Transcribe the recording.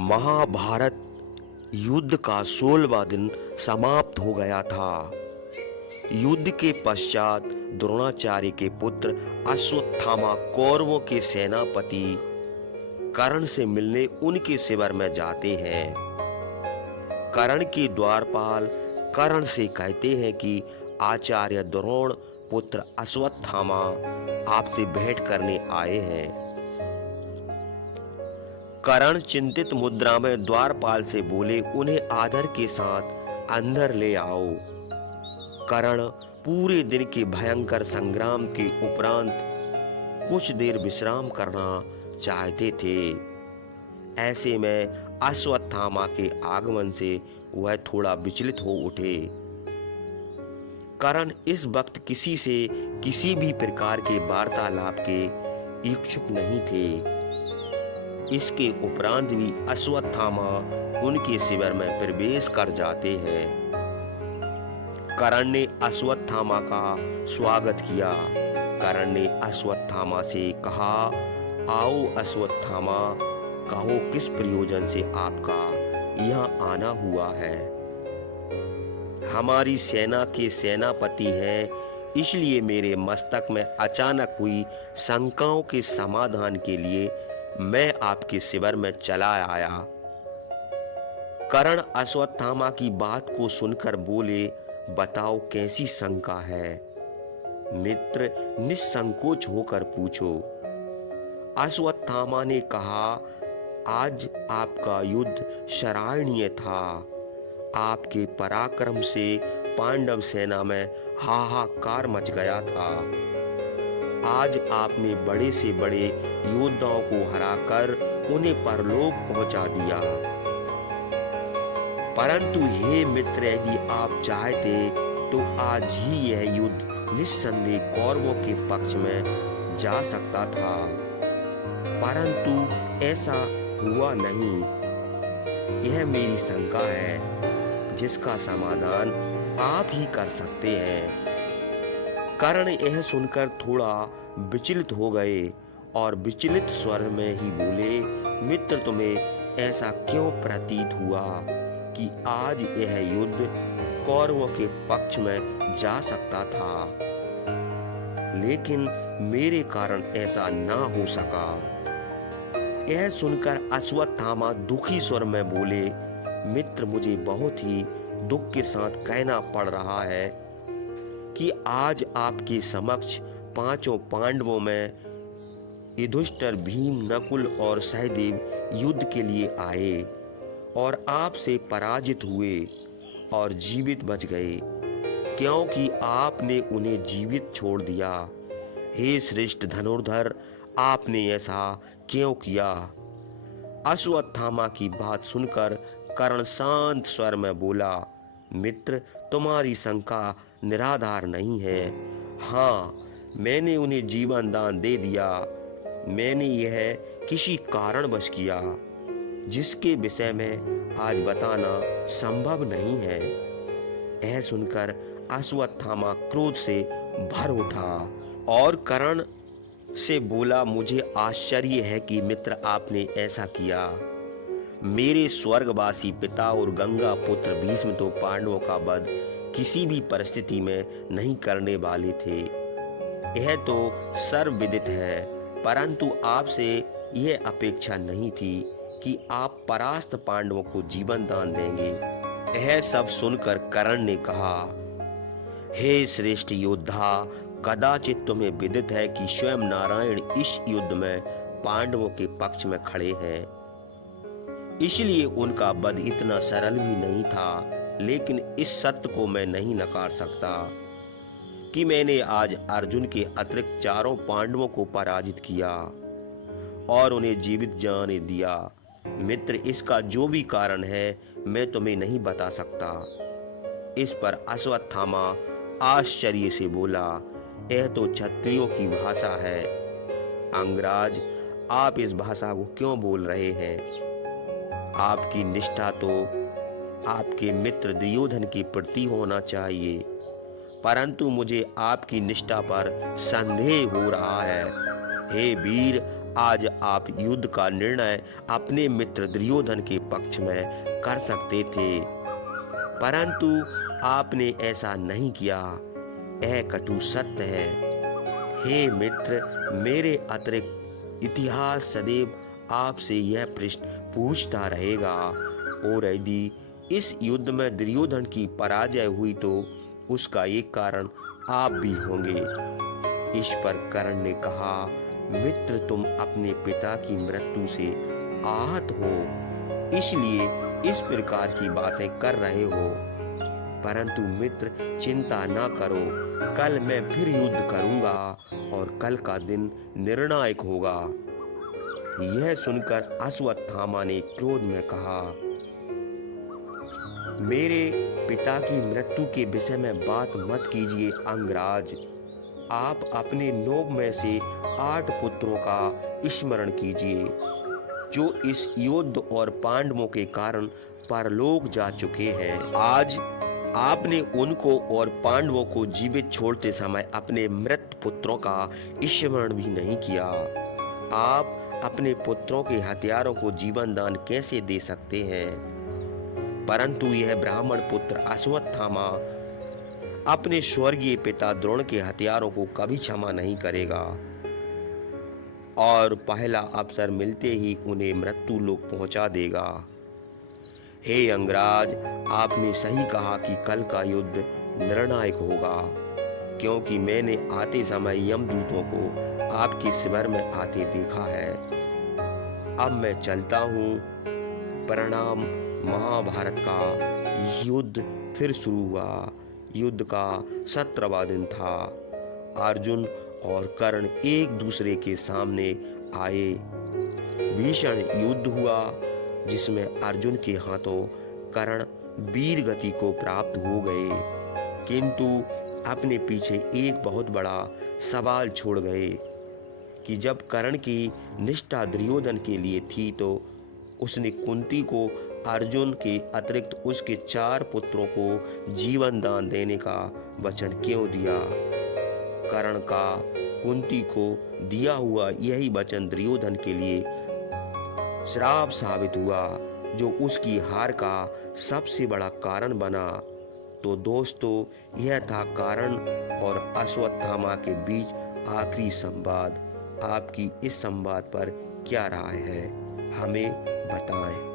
महाभारत युद्ध का 16वां दिन समाप्त हो गया था। युद्ध के पश्चात द्रोणाचार्य के पुत्र अश्वत्थामा कौरवों के सेनापति कर्ण से मिलने उनके शिविर में जाते हैं। कर्ण के द्वारपाल कर्ण से कहते हैं कि आचार्य द्रोण पुत्र अश्वत्थामा आपसे भेंट करने आए हैं। कर्ण चिंतित मुद्रा में द्वारपाल से बोले, उन्हें आदर के साथ अंदर ले आओ। कर्ण पूरे दिन के भयंकर संग्राम के उपरांत कुछ देर विश्राम करना चाहते थे। ऐसे में अश्वत्थामा के आगमन से वह थोड़ा विचलित हो उठे। कर्ण इस वक्त किसी से किसी भी प्रकार के वार्तालाप के इच्छुक नहीं थे। इसके उपरांत भी अश्वत्थामा उनके शिविर में प्रवेश कर जाते हैं। कर्ण ने अश्वत्थामा का स्वागत किया। कर्ण ने अश्वत्थामा से कहा, आओ अश्वत्थामा, कहो किस प्रयोजन से आपका यहाँ आना हुआ है। हमारी सेना के सेनापति हैं, इसलिए मेरे मस्तक में अचानक हुई शंकाओं के समाधान के लिए मैं आपके शिविर में चला आया। कर्ण अश्वत्थामा की बात को सुनकर बोले, बताओ कैसी शंका है। मित्र, निसंकोच होकर पूछो। अश्वत्थामा ने कहा, आज आपका युद्ध सराहनीय था। आपके पराक्रम से पांडव सेना में हाहाकार मच गया था। आज आपने बड़े से बड़े योद्धाओं को हराकर उन्हें परलोक पहुंचा दिया। परंतु हे मित्र, यदि आप चाहते तो आज ही यह युद्ध निस्संदेह कौरवों के पक्ष में जा सकता था, परंतु ऐसा हुआ नहीं। यह मेरी शंका है, जिसका समाधान आप ही कर सकते हैं। कर्ण यह सुनकर थोड़ा विचलित हो गए और विचलित स्वर में ही बोले, मित्र, तुम्हें ऐसा क्यों प्रतीत हुआ कि आज यह युद्ध कौरवों के पक्ष में जा सकता था, लेकिन मेरे कारण ऐसा ना हो सका। यह सुनकर अश्वत्थामा दुखी स्वर में बोले, मित्र, मुझे बहुत ही दुख के साथ कहना पड़ रहा है कि आज आपके समक्ष पांचों पांडवों में युधिष्ठिर, भीम, नकुल और सहदेव युद्ध के लिए आए और आपसे पराजित हुए और जीवित बच गए, क्योंकि आपने उन्हें जीवित छोड़ दिया। हे श्रेष्ठ धनुर्धर, आपने ऐसा क्यों किया। अश्वत्थामा की बात सुनकर कर्ण शांत स्वर में बोला, मित्र, तुम्हारी शंका निराधार नहीं है। हाँ, मैंने उन्हें जीवन दान दे दिया। मैंने यह किसी कारणवश किया जिसके विषय में आज बताना संभव नहीं है। यह सुनकर अश्वत्थामा क्रोध से भर उठा और कर्ण से बोला, मुझे आश्चर्य है कि मित्र आपने ऐसा किया। मेरे स्वर्गवासी पिता और गंगा पुत्र भीष्म तो पांडवों का वध किसी भी परिस्थिति में नहीं करने वाले थे, यह तो सर्वविदित है, परंतु आपसे यह अपेक्षा नहीं थी कि आप परास्त पांडवों को जीवन दान देंगे। यह सब सुनकर कर्ण ने कहा, हे श्रेष्ठ योद्धा, कदाचित तुम्हें विदित है कि स्वयं नारायण इस युद्ध में पांडवों के पक्ष में खड़े हैं, इसलिए उनका वध इतना सरल भी नहीं था। लेकिन इस सत्य को मैं नहीं नकार सकता कि मैंने आज अर्जुन के अतिरिक्त चारों पांडवों को पराजित किया और उन्हें जीवित जाने दिया। मित्र, इसका जो भी कारण है मैं तुम्हें नहीं बता सकता। इस पर अश्वत्थामा आश्चर्य से बोला, यह तो क्षत्रियों की भाषा है। अंगराज, आप इस भाषा को क्यों बोल रहे हैं। आपकी निष्ठा तो आपके मित्र दुर्योधन के प्रति होना चाहिए, परंतु मुझे आपकी निष्ठा पर संदेह हो रहा है। हे वीर, आज आप युद्ध का निर्णय अपने मित्र दुर्योधन के पक्ष में कर सकते थे, परंतु आपने ऐसा नहीं किया। यह कटु सत्य है। हे मित्र, मेरे अतिरिक्त इतिहास सदैव आपसे यह प्रश्न पूछता रहेगा, और यदि इस युद्ध में दुर्योधन की पराजय हुई तो उसका एक कारण आप भी होंगे। इस पर कर्ण ने कहा, मित्र, तुम अपने पिता की मृत्यु से आहत हो, इसलिए इस प्रकार की बातें कर रहे हो। परंतु मित्र, चिंता न करो, कल मैं फिर युद्ध करूंगा और कल का दिन निर्णायक होगा। यह सुनकर अश्वत्थामा ने क्रोध में कहा, मेरे पिता की मृत्यु के विषय में बात मत कीजिए अंगराज। आप अपने 9 में से 8 पुत्रों का स्मरण कीजिए, जो इस युद्ध और पांडवों के कारण परलोक जा चुके हैं। आज आपने उनको और पांडवों को जीवित छोड़ते समय अपने मृत पुत्रों का स्मरण भी नहीं किया। आप अपने पुत्रों के हथियारों को जीवन दान कैसे दे सकते हैं? परंतु यह ब्राह्मण पुत्र अश्वत्थामा अपने स्वर्गीय पिता द्रोण के हथियारों को कभी क्षमा नहीं करेगा और पहला अवसर मिलते ही उन्हें मृत्यु लोक पहुंचा देगा। हे अंगराज, आपने सही कहा कि कल का युद्ध निर्णायक होगा, क्योंकि मैंने आते समय यमदूतों को आपके शिविर में आते देखा है। अब मैं चलता हूँ। परिणाम, महाभारत का युद्ध फिर शुरू हुआ। युद्ध का 17वां दिन था। अर्जुन और कर्ण एक दूसरे के सामने आए। भीषण युद्ध हुआ, जिसमें अर्जुन के हाथों कर्ण वीर गति को प्राप्त हो गए, किंतु अपने पीछे एक बहुत बड़ा सवाल छोड़ गए कि जब कर्ण की निष्ठा दुर्योधन के लिए थी तो उसने कुंती को अर्जुन के अतिरिक्त उसके 4 पुत्रों को जीवन दान देने का वचन क्यों दिया? कर्ण का कुंती को दिया हुआ यही वचन दुर्योधन के लिए श्राप साबित हुआ, जो उसकी हार का सबसे बड़ा कारण बना। तो दोस्तों, यह था कर्ण और अश्वत्थामा के बीच आखिरी संवाद। आपकी इस संवाद पर क्या राय है, हमें बताएं।